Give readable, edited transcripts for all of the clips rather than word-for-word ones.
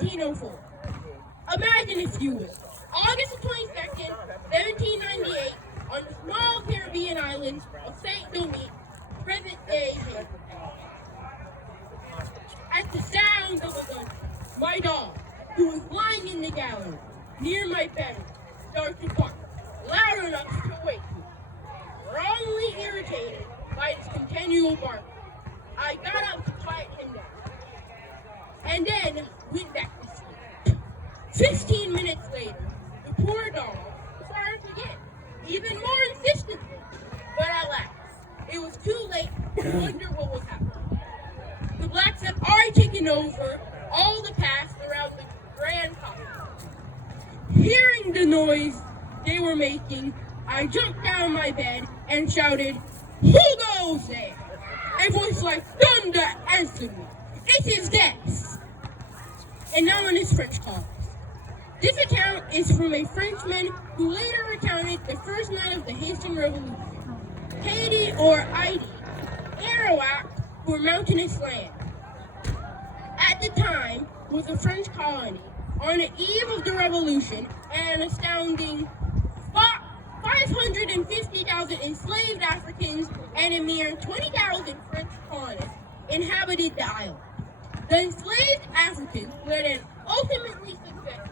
1804. Imagine, if you will, August 22nd, 1798, on the small Caribbean island of St. Domingue, present-day Haiti. At the sound of a gun, my dog, who was lying in the gallery near my bed, started to bark loud enough to wake me. Wrongly irritated by his continual barking, I got up to quiet him down, and then went back to sleep. 15 minutes later, the poor dog started again, even more insistently. But alas, it was too late to wonder what was happening. The blacks had already taken over all the paths around the Grand Potluck. Hearing the noise they were making, I jumped out of my bed and shouted, "Who goes there?" A voice like thunder answered me. "It is Death." And now in his French colonies. This account is from a Frenchman who later recounted the first night of the Haitian Revolution. Haiti, or Haiti, Arawak, for mountainous land. At the time, was a French colony. On the eve of the revolution, an astounding 550,000 enslaved Africans and a mere 20,000 French colonists inhabited the island. The enslaved Africans led an ultimately successful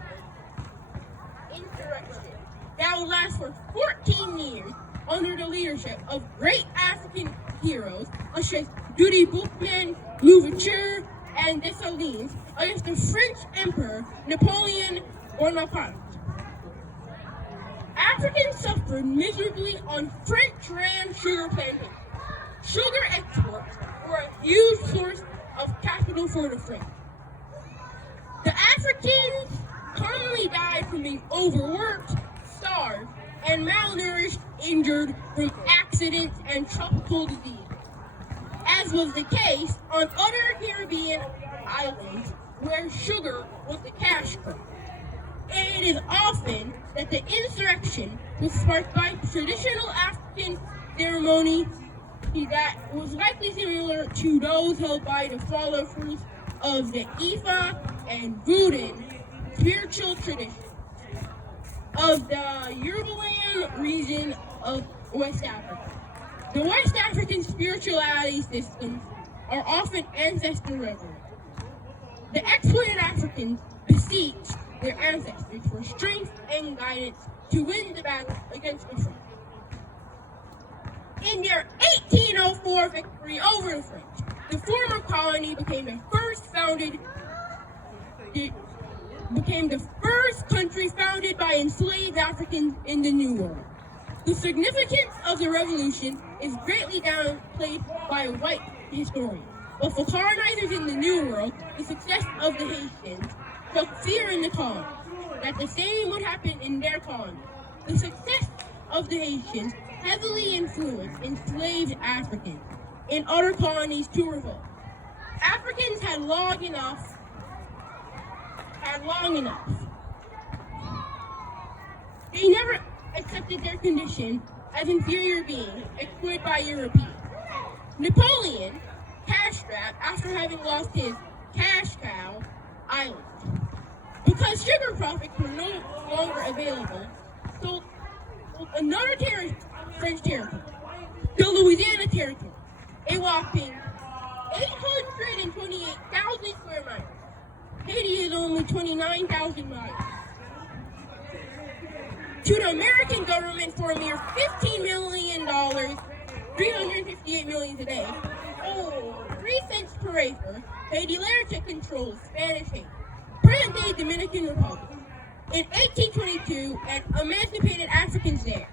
insurrection that would last for 14 years under the leadership of great African heroes such as Duty Boukman, Louverture, and Dessalines against the French Emperor Napoleon Bonaparte. Africans suffered miserably on French-ran sugar plantations. Sugar exports were a huge source of capital for the French. The Africans commonly died from being overworked, starved, and malnourished, injured from accidents and tropical disease, as was the case on other Caribbean islands where sugar was the cash crop. It is often that the insurrection was sparked by traditional African ceremony that was likely similar to those held by the followers of the Ifa and Voodoo spiritual traditions of the Yorubaland region of West Africa. The West African spirituality systems are often ancestor reverent. The exploited Africans beseeched their ancestors for strength and guidance to win the battle against the French. In their 1804 victory over the French, the former colony became the first country founded by enslaved Africans in the New World. The significance of the revolution is greatly downplayed by white historians. But for colonizers in the New World, the success of the Haitians took fear in the colony that the same would happen in their colony. The success of the Haitians heavily influenced enslaved Africans in other colonies to revolt. Africans had long enough. They never accepted their condition as inferior beings exploited by Europeans. Napoleon, cash-strapped after having lost his cash cow island. Because sugar profits were no longer available, sold another French territory, the Louisiana Territory, a whopping 828,000 square miles. Haiti is only 29,000 miles. To the American government for a mere $15 million, $358 million today, or 3 cents per acre, Haiti later took control of Spanish Haiti, present-day Dominican Republic. In 1822, and emancipated Africans there.